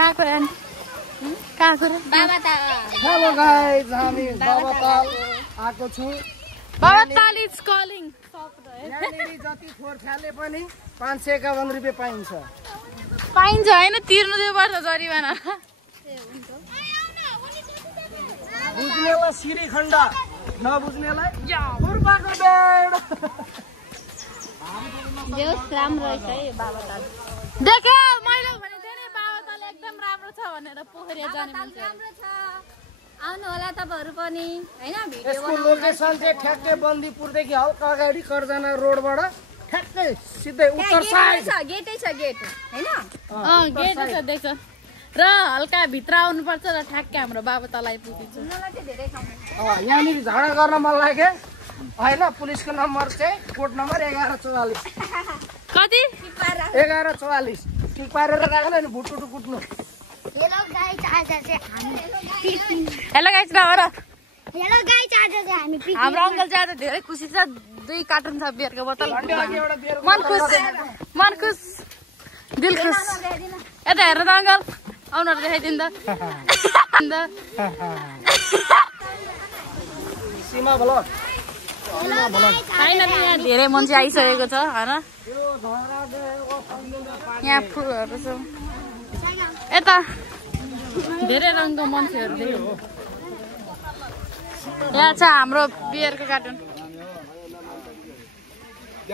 कहाँको आन्टी कहाँको र हेलो गाइस हामी बाबाताल आएको छु बाबाताल इज कलिङ यहाँनिर जति खोर्खाले पनि 551 रुपैयाँ पाइन्छ हैन तिर्नु दियो पर्छ जरिवाना बुझ्नेलाई श्रीखण्ड नबुझ्नेलाई पूर्वको बेड राम्रो रहेछ है बाबाताल देखे मैले भने थिएँ नि बाबाताल एकदम राम्रो छ भनेर पोखरिया जाने मान्छे राम्रो छ आउनु होला तपाईहरु पनि हैन भिडियो यसको लोकेसन चाहिँ ठ्याक्कै बन्दीपुरदेखि हल्का अगाडि कर्जना रोडबाट ठ्याक्कै सिधै उत्तर साइड गेटै छ गेट हैन गेटै छ देख्छ र हल्का भित्र आउनु पर्छ र ठ्याक्कै हाम्रो बाबाताल आइपुगिन्छ मलाई चाहिँ धेरै ठाउँ यहाँनिर झाडा गर्न मन लाग्यो हैन पुलिसको नम्बर चाहिँ कोड नम्बर 1144 कति 1144 टिक पारेर राख्नु नि भुटुटु कुट्नु हेलो गाइस आज चाहिँ हामी हेलो गाइस नगर हेलो गाइस आज चाहिँ हामी हाम्रो अंकल चाहिँ आज धेरै खुसी छ 2 कार्टुन छ बियरको बोतल मन खुश दिल खुश यता हेर्नु त अंकल आउनु देखाइदिनु त सीमा ब्लक हैन यहाँ धेरै मान्छे आइसकेको छ हैन यहाँ फुलहरु छ यता धेरै रङको मान्छेहरु देख्यो यहाँ छ हाम्रो बियरको कार्टुन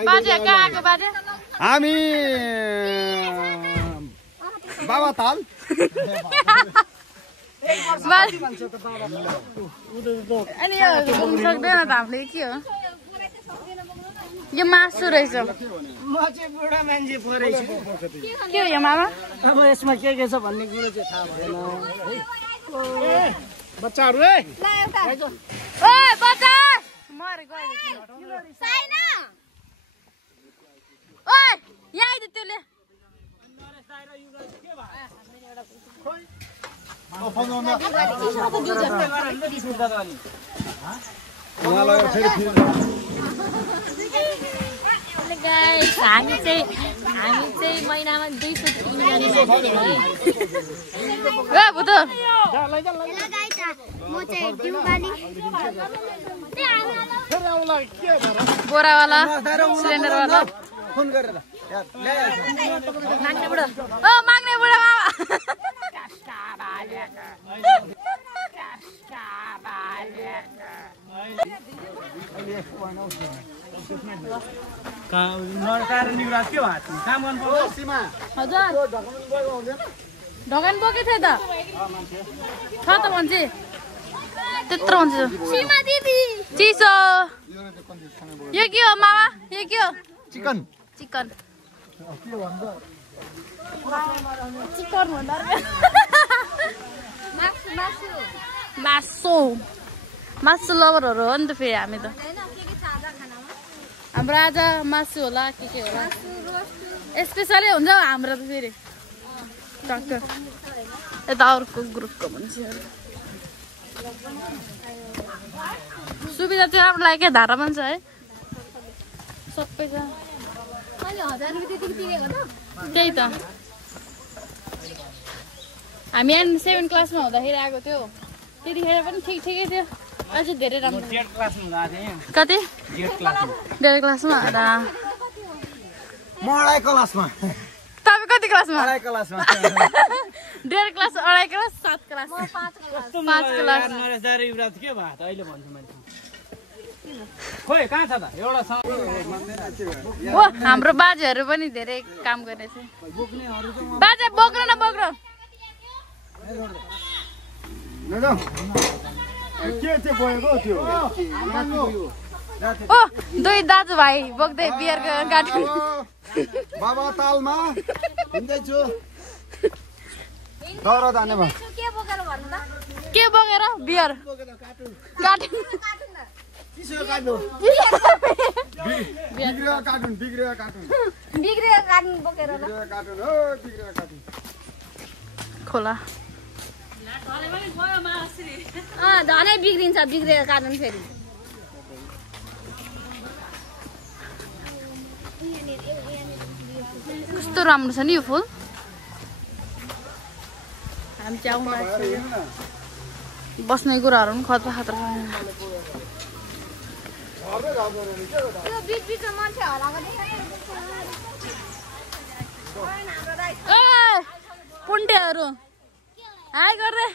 बाजे कहाँको बाजे हामी बाबाताल अनि यो घुम्न सक्दैन त हामीले के हो यो मासु रहेछ म चाहिँ बुढा मान्छे परेछु के हो यो मामा अब यसमा के छ भन्ने कुरो चाहिँ थाहा भएन बच्चाहरु है ओए बच्चा मरे गयो छैन ओए यहाँ आइज त्यसले हामी चाहिँ महिनामा 200 भूत हेलो गाइस म चाहिँ दिउबाली बोरावाला सिलिन्डरवाला फोन गरेर माग्ने बुढा मामा ढगान बोके थिए त छ त मान्छे त्यत्रो मान्छे सीमा दिदी चिसो यो के हो मामा यो के हो चिकन चिकन मासु लभरहरू हो नि त फेरि हामी त हाम्रो आज मासु होला के होला स्पेसलै हुन्छ हाम्रो त फेरि डाक्टर यता अर्को ग्रुपको मान्छेहरू सुविधा चाहिँ राम्रो लाग्यो क्या धारा पनि छ है सबै छ त्यही त हामी 7 क्लासमा हुँदाखेरि आएको थियो त्यतिखेर पनि ठिकै थियो अझै धेरै राम्रो कति 1.5 क्लासमा म 2.5 क्लासमा तपाईँ कति क्लासमा 2.5 क्लासमा 1.5 class 2.5 class 7 class 5 class Naresh दाइ युवराज के भयो त अहिले भन्छु मैले खोइ कहाँ छ त एउटा हो हाम्रो बाजेहरू पनि धेरै काम गर्ने छ बाजे बोक्रो न बोक्रो के चाहिँ गएको त्यो ओ 2 दाजुभाइ बोक्दै बियरको कार्टुन बाबातालमा हिँड्दैछु डर जाने भयो के बोकेर बियर कार्टुन बिग्रेको कार्टुन बोकेर खोला धनै बिग्रिन्छ बिग्रेको कार्टुन फेरि कस्तो राम्रो छ नि यो फुल हामी चाहिँ आउनु लाग्छ बस्ने कुराहरू पनि खतरा खतरा पुन्टेहरू हाई गर्दै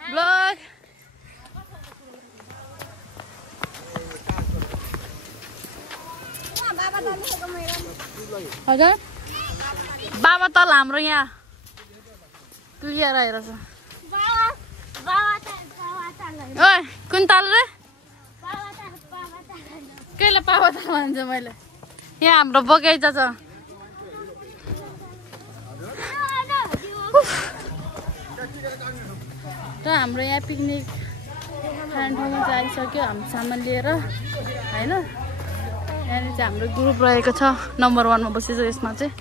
ब्लग हजुर बाबा तल हाम्रो यहाँ क्लियर आइरहेछ ओइ कुन ताल रे केले पावा ताल भन्छ मैले यहाँ हाम्रो बगैँचा छ र हाम्रो यहाँ पिकनिक खाने ठाउँमा चाहिँ आइसक्यो हाम्रो सामान लिएर होइन यहाँनिर चाहिँ हाम्रो ग्रुप रहेको छ नम्बर 1 मा बसेछ यसमा चाहिँ